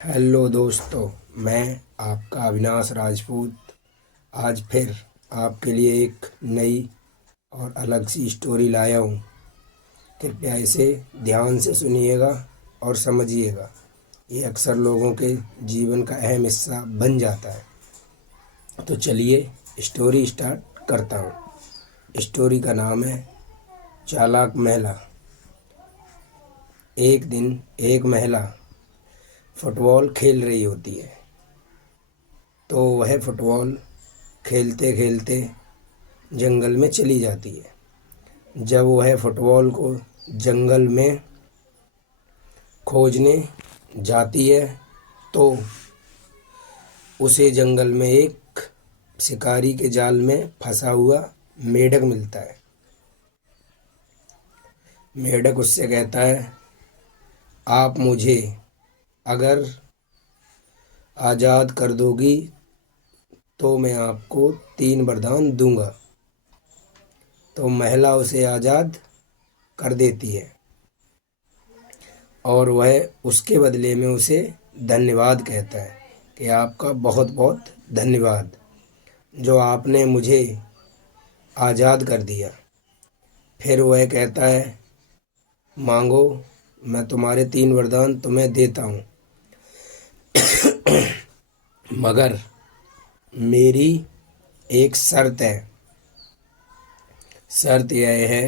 Hello दोस्तों, मैं आपका अविनाश राजपूत आज फिर आपके लिए एक नई और अलग सी स्टोरी लाया हूँ। कृपया इसे ध्यान से सुनिएगा और समझिएगा। ये अक्सर लोगों के जीवन का अहम हिस्सा बन जाता है। तो चलिए स्टोरी स्टार्ट करता हूँ। स्टोरी का नाम है चालाक महिला। एक दिन एक महिला फुटबॉल खेल रही होती है। तो वह फुटबॉल खेलते खेलते जंगल में चली जाती है। जब वह फुटबॉल को जंगल में खोजने जाती है तो उसे जंगल में एक शिकारी के जाल में फंसा हुआ मेढक मिलता है। मेढक उससे कहता है, आप मुझे अगर आज़ाद कर दोगी तो मैं आपको 3 वरदान दूंगा। तो महिला उसे आज़ाद कर देती है और वह उसके बदले में उसे धन्यवाद कहता है कि आपका बहुत बहुत धन्यवाद जो आपने मुझे आज़ाद कर दिया। फिर वह कहता है, मांगो, मैं तुम्हारे 3 वरदान तुम्हें देता हूँ, मगर मेरी एक शर्त है। शर्त यह है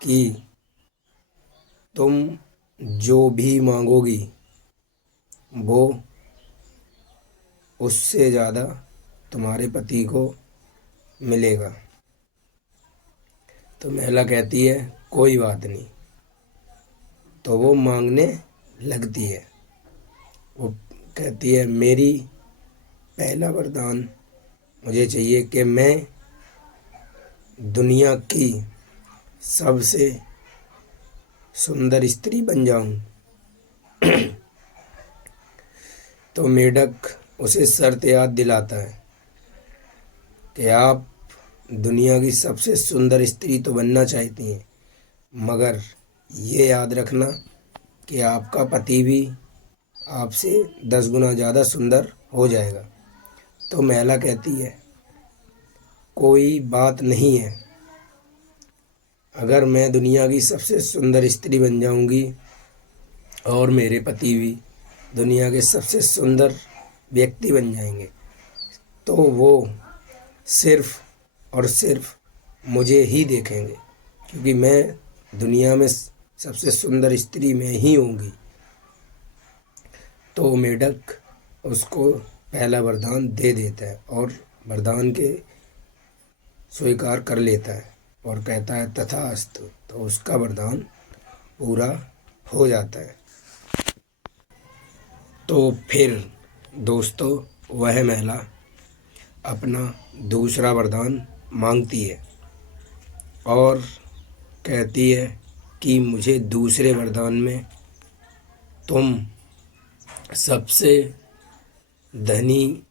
कि तुम जो भी मांगोगी वो उससे ज़्यादा तुम्हारे पति को मिलेगा। तो महिला कहती है, कोई बात नहीं। तो वो मांगने लगती है। वो कहती है, मेरी पहला वरदान मुझे चाहिए कि मैं दुनिया की सबसे सुंदर स्त्री बन जाऊं। तो मेढक उसे शर्त याद दिलाता है कि आप दुनिया की सबसे सुंदर स्त्री तो बनना चाहती हैं, मगर ये याद रखना कि आपका पति भी आपसे 10 गुना ज़्यादा सुंदर हो जाएगा। तो महिला कहती है, कोई बात नहीं है। अगर मैं दुनिया की सबसे सुंदर स्त्री बन जाऊंगी और मेरे पति भी दुनिया के सबसे सुंदर व्यक्ति बन जाएंगे तो वो सिर्फ और सिर्फ मुझे ही देखेंगे, क्योंकि मैं दुनिया में सबसे सुंदर स्त्री में ही होंगी। तो मेढक उसको पहला वरदान दे देता है और वरदान के स्वीकार कर लेता है और कहता है, तथास्तु। तो उसका वरदान पूरा हो जाता है। तो फिर दोस्तों वह महिला अपना दूसरा वरदान मांगती है और कहती है कि मुझे दूसरे वरदान में तुम सबसे धनी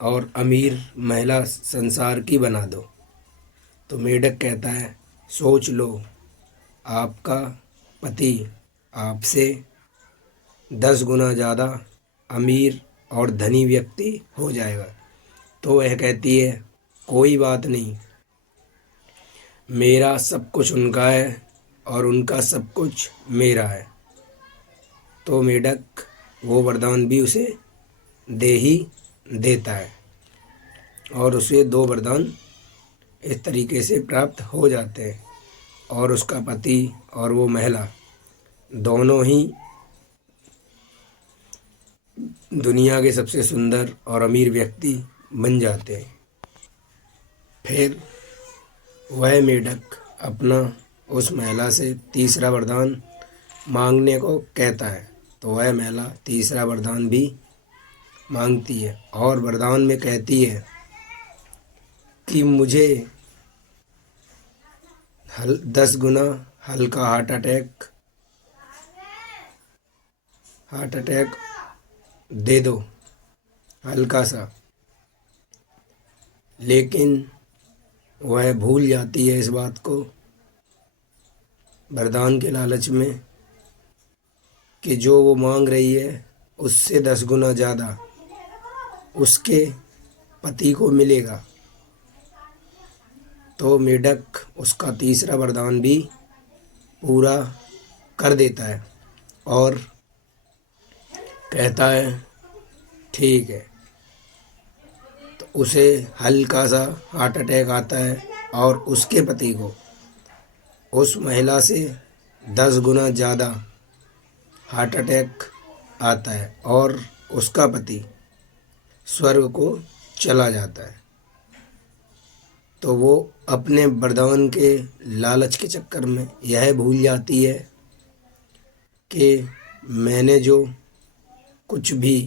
और अमीर महिला संसार की बना दो। तो मेढक कहता है, सोच लो, आपका पति आपसे 10 गुना ज़्यादा अमीर और धनी व्यक्ति हो जाएगा। तो वह कहती है, कोई बात नहीं, मेरा सब कुछ उनका है और उनका सब कुछ मेरा है। तो मेढक वो वरदान भी उसे दे ही देता है और उसे 2 वरदान इस तरीके से प्राप्त हो जाते हैं और उसका पति और वो महिला दोनों ही दुनिया के सबसे सुंदर और अमीर व्यक्ति बन जाते हैं। फिर वह मेढक अपना उस महिला से तीसरा वरदान मांगने को कहता है। तो वह महिला तीसरा वरदान भी मांगती है और वरदान में कहती है कि मुझे 10 गुना हल्का हार्ट अटैक दे दो, हल्का सा। लेकिन वह भूल जाती है इस बात को वरदान के लालच में कि जो वो मांग रही है उससे 10 गुना ज़्यादा उसके पति को मिलेगा, तो मेढक उसका तीसरा वरदान भी पूरा कर देता है और कहता है ठीक है। तो उसे हल्का सा हार्ट अटैक आता है और उसके पति को उस महिला से 10 गुना ज़्यादा हार्ट अटैक आता है और उसका पति स्वर्ग को चला जाता है। तो वो अपने वरदान के लालच के चक्कर में यह भूल जाती है कि मैंने जो कुछ भी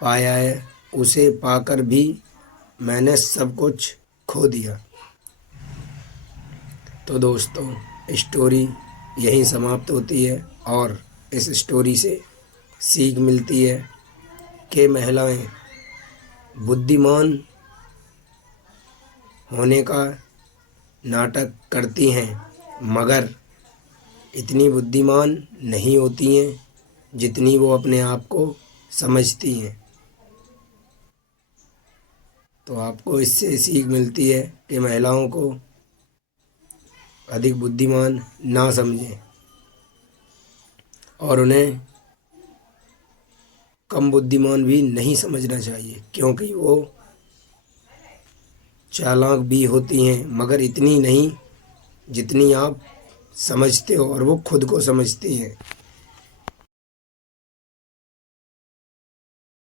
पाया है उसे पाकर भी मैंने सब कुछ खो दिया। तो दोस्तों स्टोरी यहीं समाप्त होती है और इस स्टोरी से सीख मिलती है कि महिलाएं बुद्धिमान होने का नाटक करती हैं मगर इतनी बुद्धिमान नहीं होती हैं जितनी वो अपने आप को समझती हैं। तो आपको इससे सीख मिलती है कि महिलाओं को अधिक बुद्धिमान ना समझें और उन्हें कम बुद्धिमान भी नहीं समझना चाहिए, क्योंकि वो चालाक भी होती हैं मगर इतनी नहीं जितनी आप समझते हो और वो खुद को समझती हैं।